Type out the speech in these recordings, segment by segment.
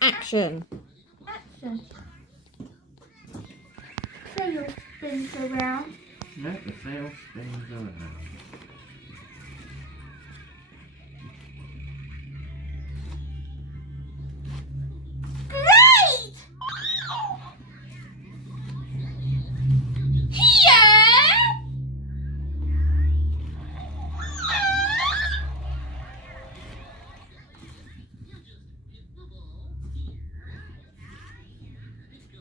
Action. Action. Sail spins around. Let the sail spins around. Great! Here!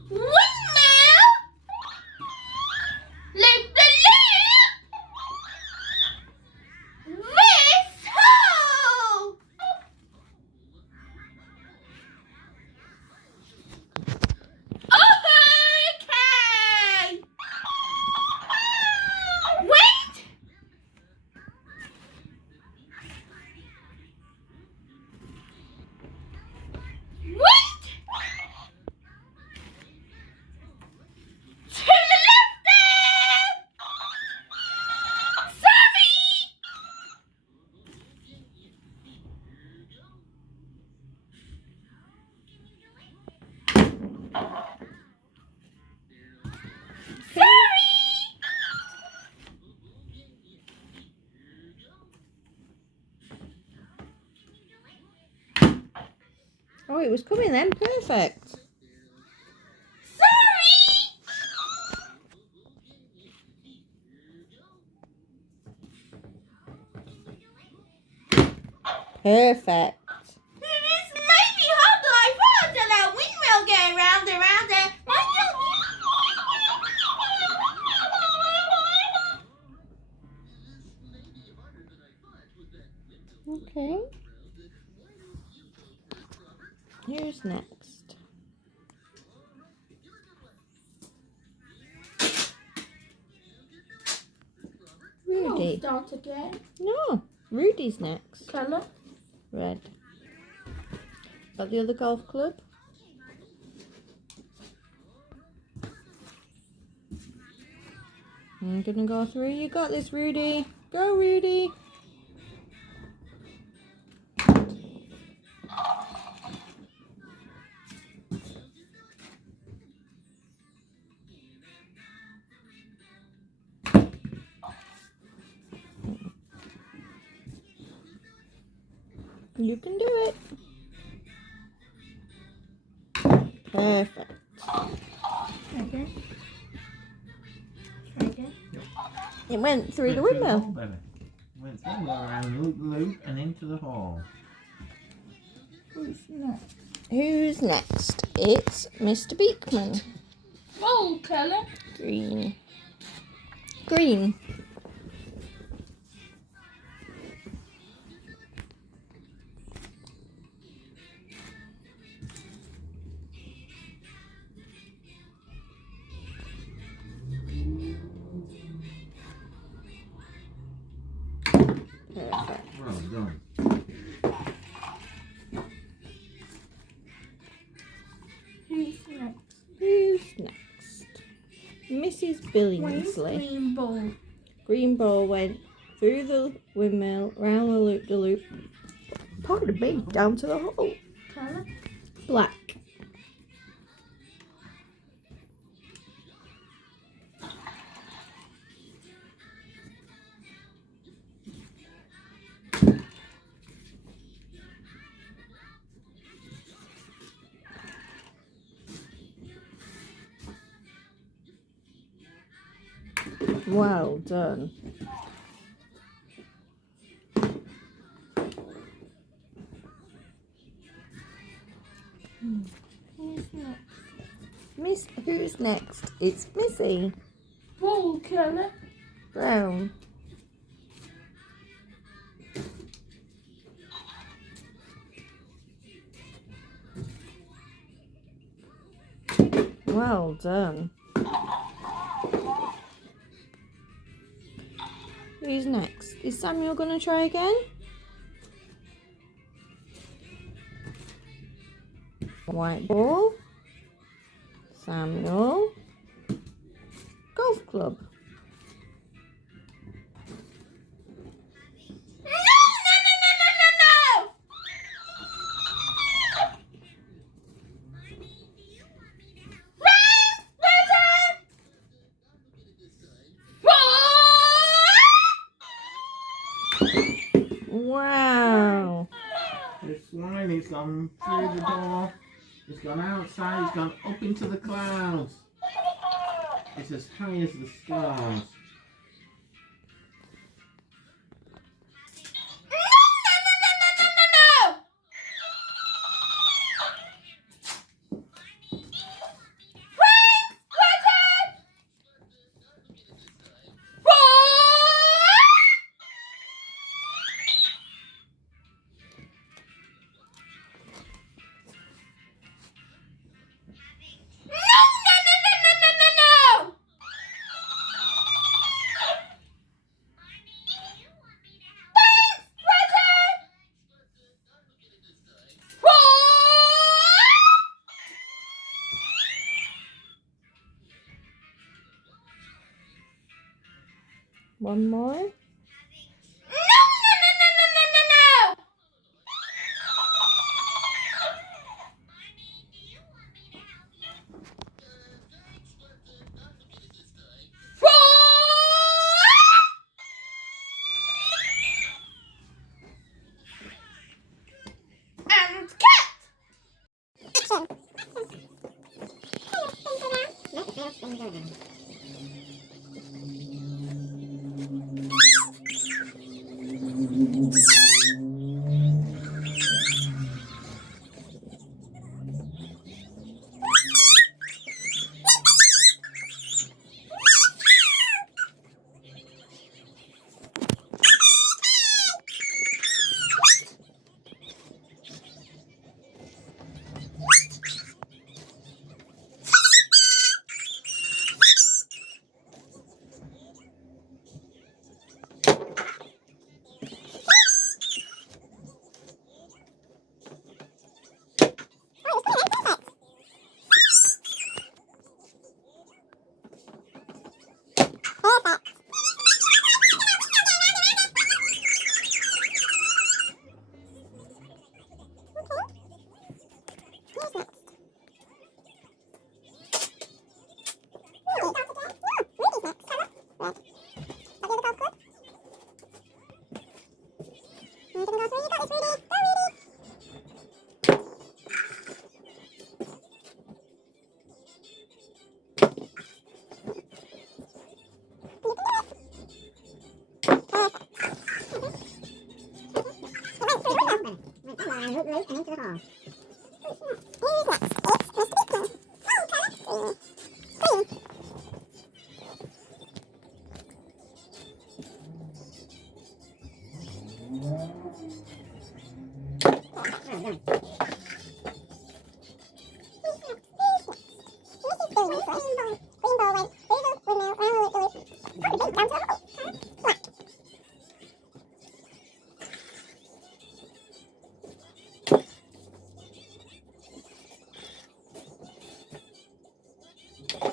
Windmill! Loop the loop! Whistle! Okay! Wait! Wait! To the left there! Sorry! Oh, it was coming then. Perfect. Sorry! Perfect. This may be hard like that till that windmill going round and round there. Why Okay. Who's next? Rudy. Start again. No, Rudy's next. Colour. Red. Got the other golf club? I'm gonna go through. You got this, Rudy. Go, Rudy. You can do it. Perfect. Okay. Try again. It went through the Went windmill. hole, baby. Went through around loop loop and into the hole. Who's next? Who's next? It's Mr. Beekman. Full colour. Green. Green. Perfect. Well done. Who's next? Who's next? Mrs. Where's Billingsley. green ball? Green ball went through the windmill, round the loop-de-loop, pardon me, down to the hole. Colour. Black. Well done. Who's next? Who's next? It's Missy. Ball colour. Brown. Well done. Who's next? Is Samuel going to try again? White ball. Samuel. Golf club. No! Wow. It's flying. It's gone through the door. It's gone outside. It's gone up into the clouds. It's as high as the stars. One more. And cat. Well done. Well done.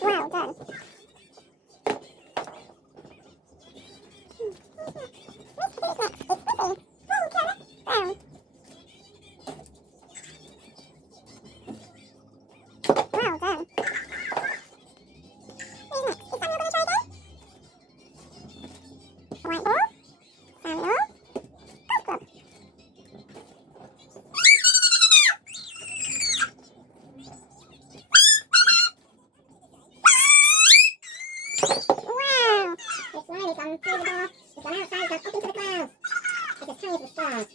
White ball, sand ball, golf club. Wow! This line is on through the door. It's on outside, it's up into the clouds. It's as high as the stars.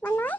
One more.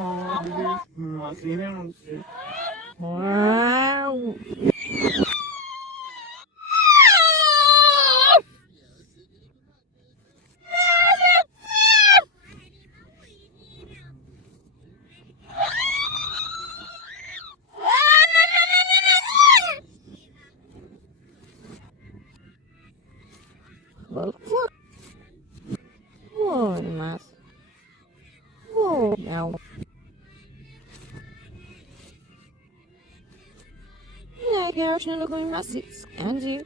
Oh, see now. Wow. Well, look. Whoa, mas. Whoa, now. Yeah, gosh, I'm looking my seats. And you.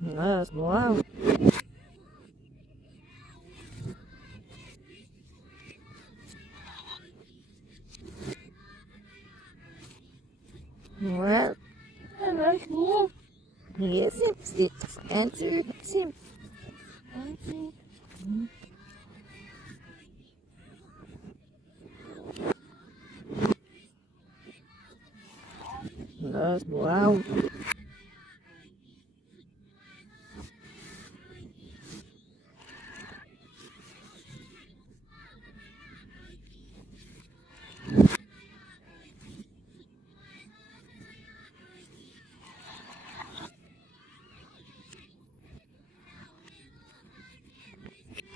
Yes, wow. Well, hello, cool. Yes, it's answer him. Yes, wow.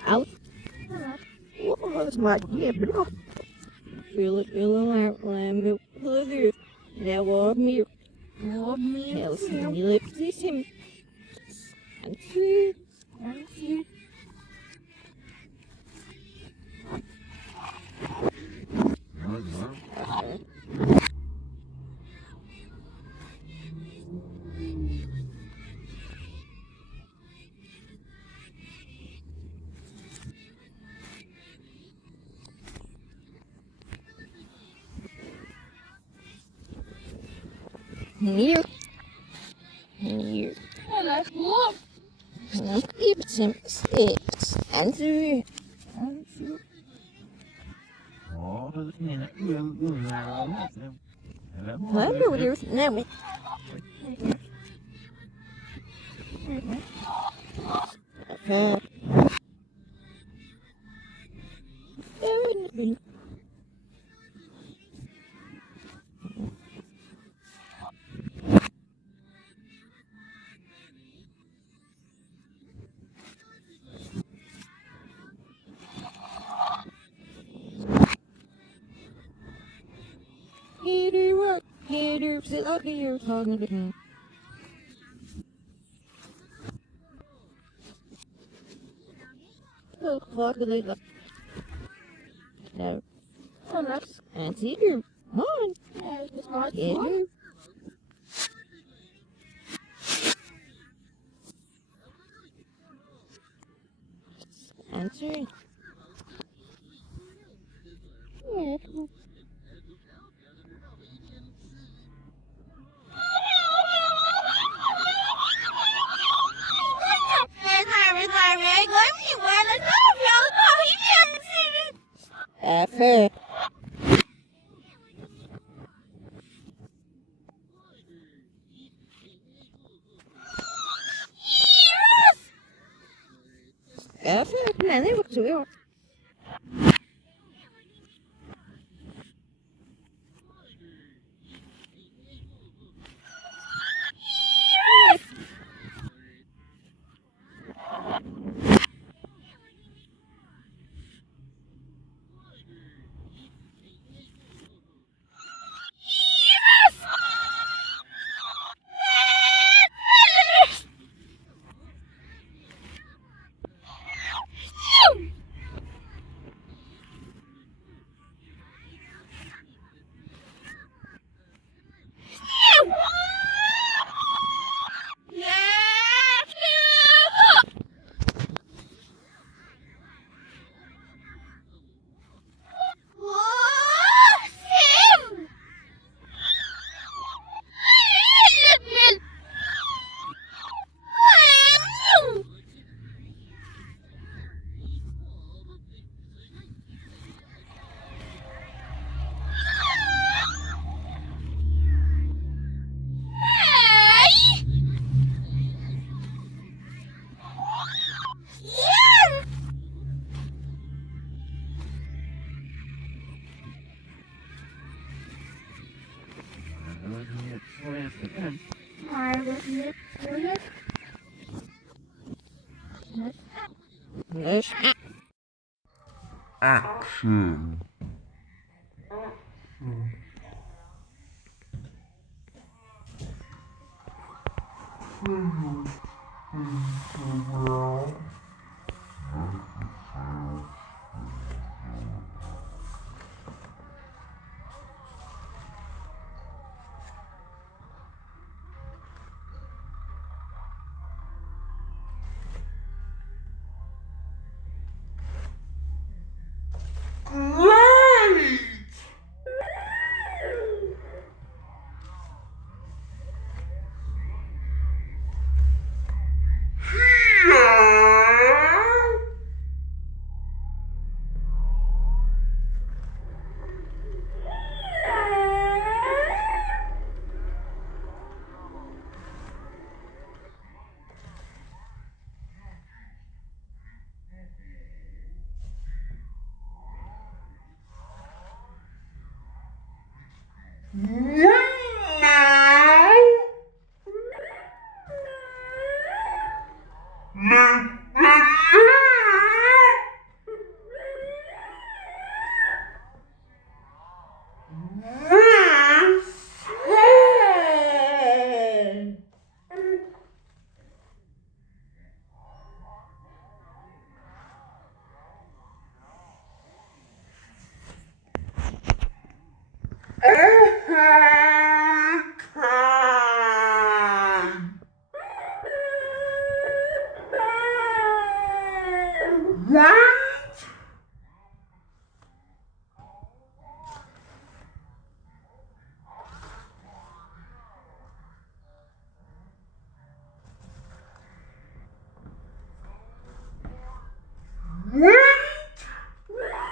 Out. Whoa, that's my bro. Feel like lamb. Look, that was me. Else, he lips this him. And see. And see. Here. Here. And keep some sticks. And see. And see. Oh, minute. Well, Wonder what there's now. Okay. Hater, what? Hater, sit up here talking to him. Oh, fuck, they left. No. And Hater, on. Hater. Answer. Yeah. After. After. Man, they look too. Action. Great! Here! Now! What? What?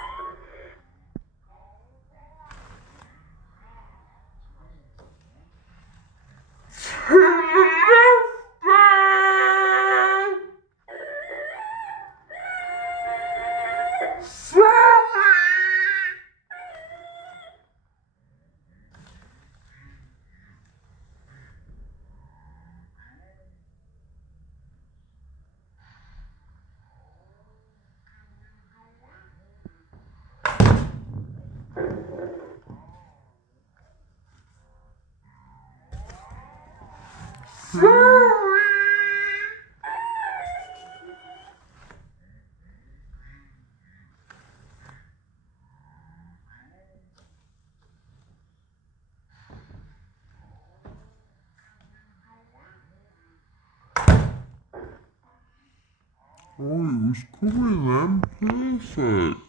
Oh, it was coming then. Perfect.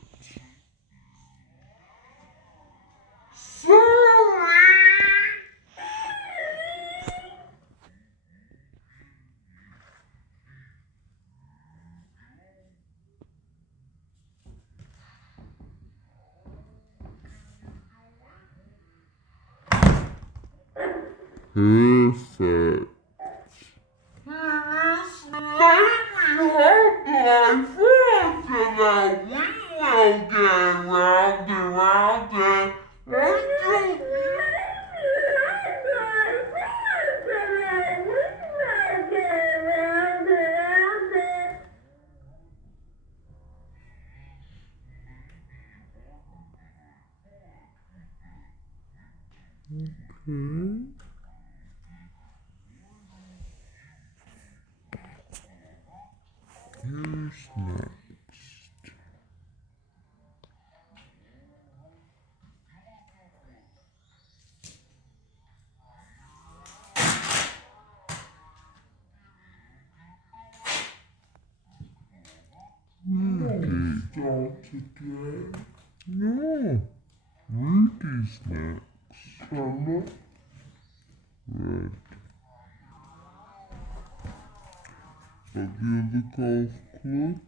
Perfect. Who's next? Start again. No, Rudy's next. Colour. Red. I'll give the golf club.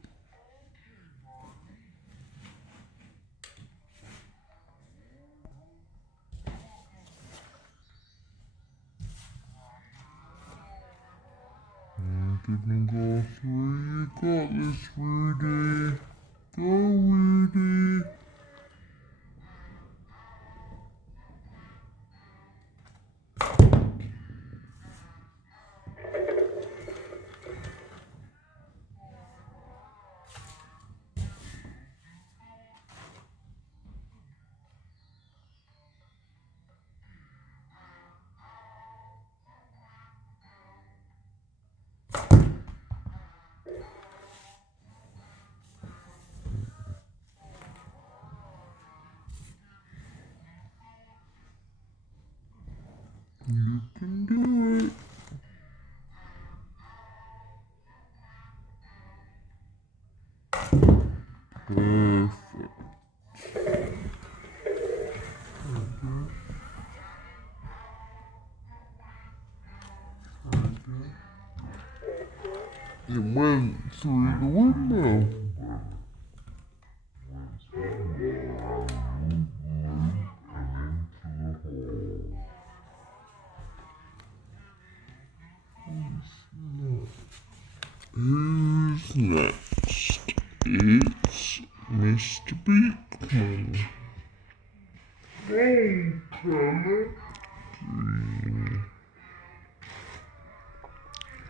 Giving go 3. You got this, Rudy. Go, Rudy. through the window. Who's next? It's Mr. Beakman. Hey, colour.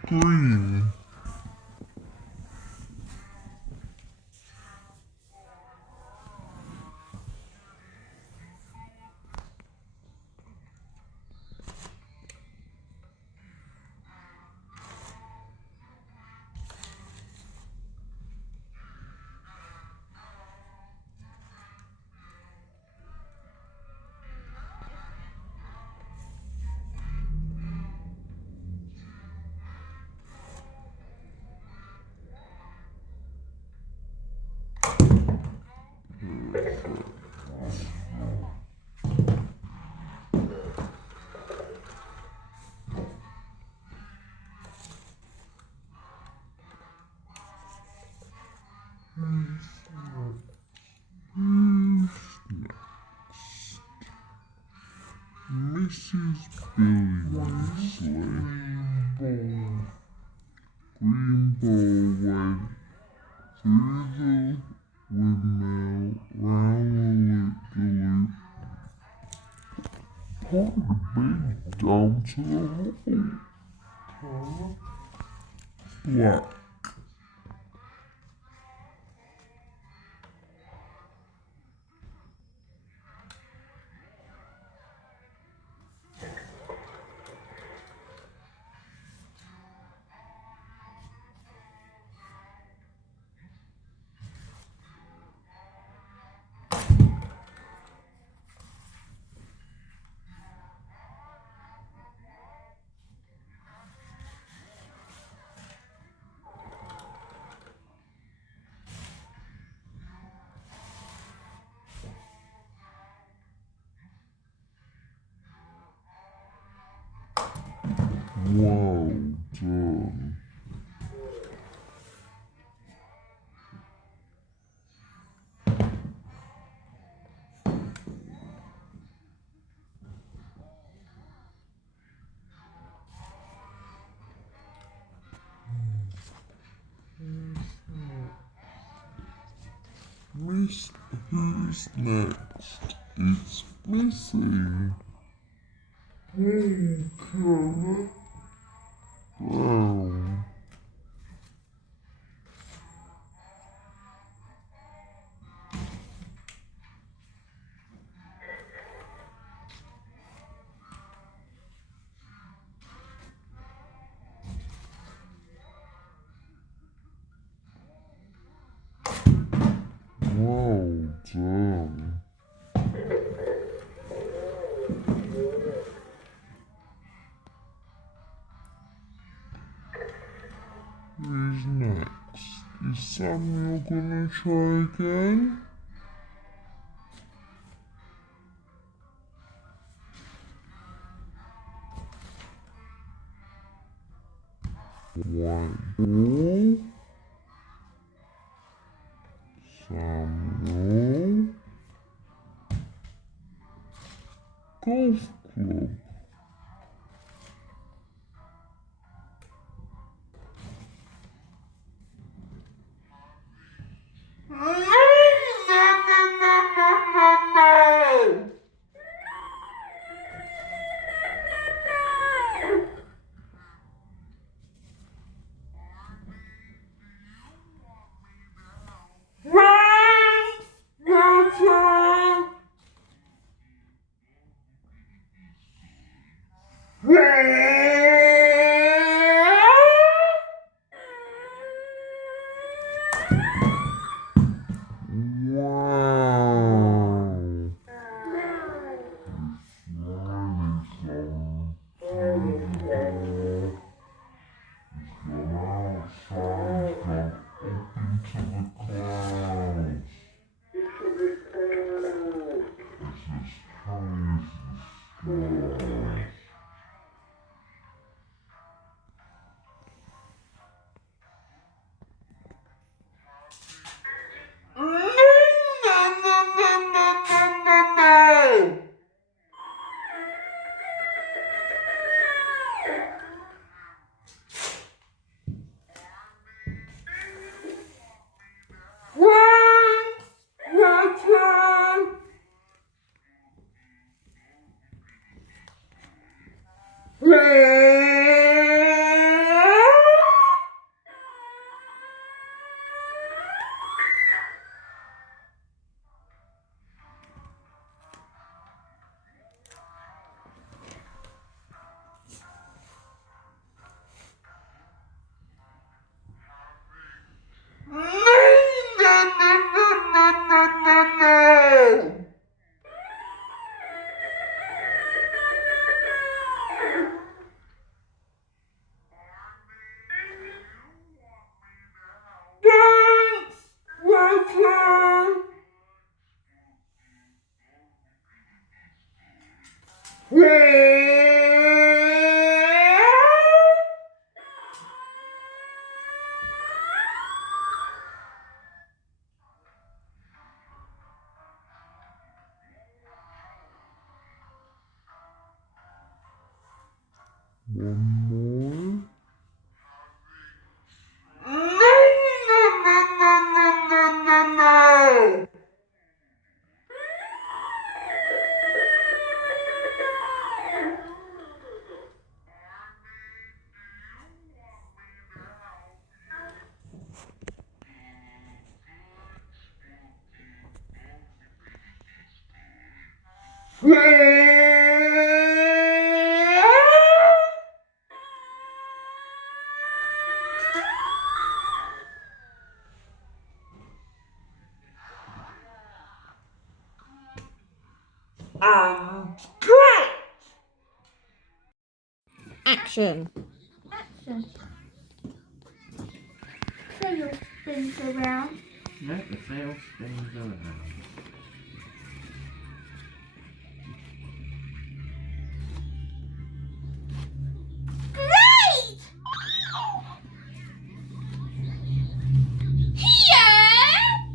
Green. Mrs. Billingsley. Green ball went through the windmill, round the loop, probably down to the hole. Black. Well done. Miss, who's next? It's Missy. Hey, colour. Brown. Well done. Who's next? Is Samuel gonna try again? White ball. Samuel. Golf club. One more. No! Cut! Action. Action. Tail spins around. Let the sail spins around. Great! Here!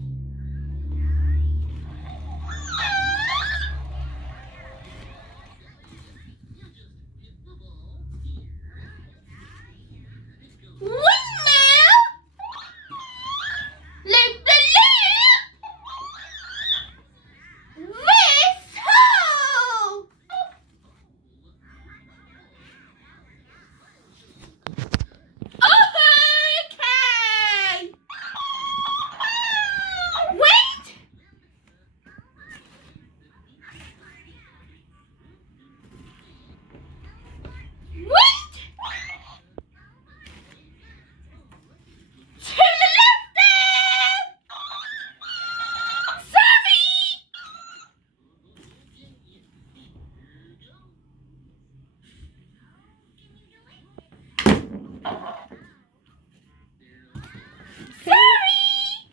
Windmill! Loop the loop! Whistle! Okay! Wait! Wait! To the left there! Sorry! Sorry!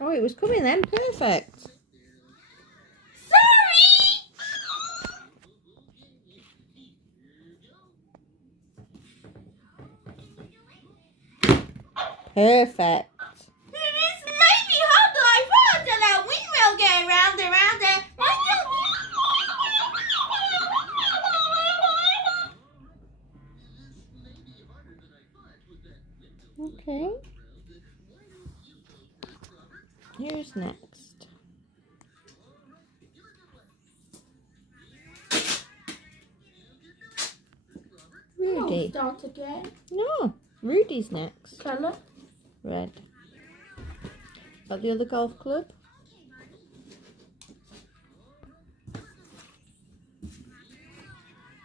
Oh, it was coming then. Perfect. Sorry! Perfect. This may be harder than I thought to that windmill going round and round there. Why don't Okay. Who's next? Rudy. Start again. No, Rudy's next. Colour. Red. At the other golf club?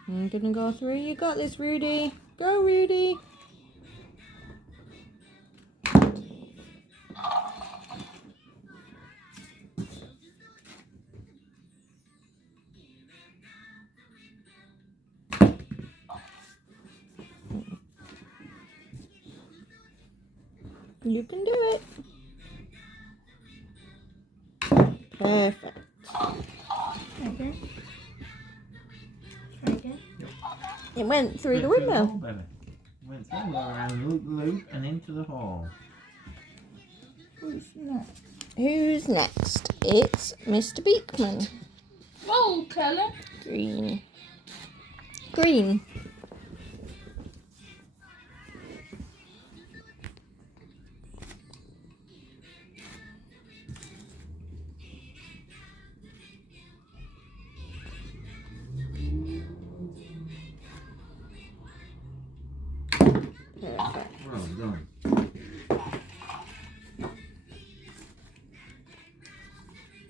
I'm gonna go through. You got this, Rudy. Go, Rudy. You can do it. Perfect. Okay. Try again. It went through the Went windmill. hole, baby. Went through the hole, around loop the loop and into the hole. Who's next? Who's next? It's Mr. Beekman. Roll colour. Green. Green. Perfect. Well done.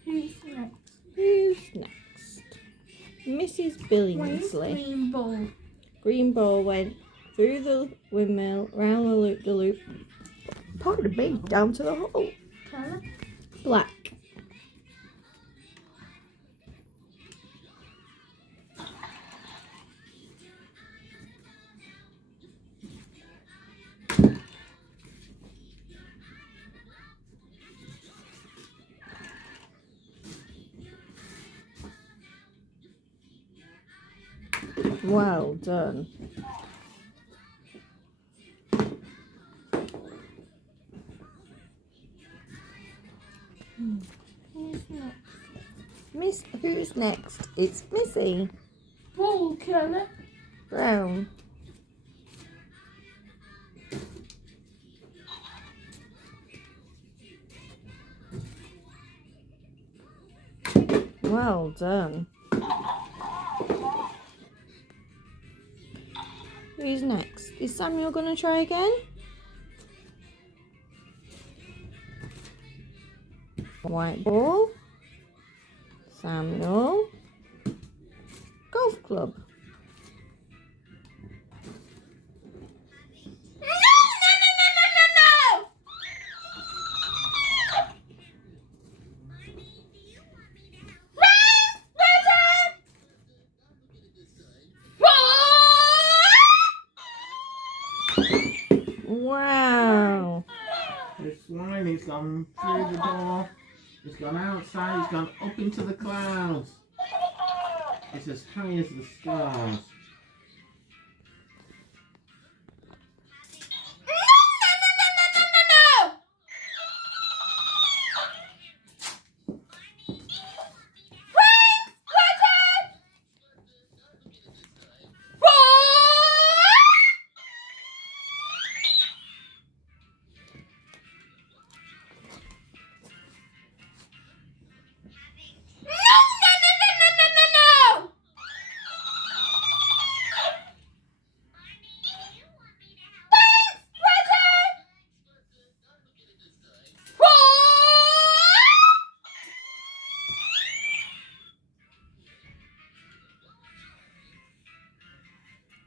Who's next? Who's next? Mrs. Billingsley. Green ball. Green ball went through the windmill, round the loop, part of the big down to the hole. Colour. Black. Well done. Miss, who's next? It's Missy. Ball colour. Brown. Well done. Who's next? Is Samuel going to try again? White ball. Samuel. Golf club. No, no, no, no, no, no, no! Rain, weather! Wow. It's flying. It's gone through the door. It's gone outside. It's gone up into the clouds. It's as high as the stars.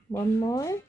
One more.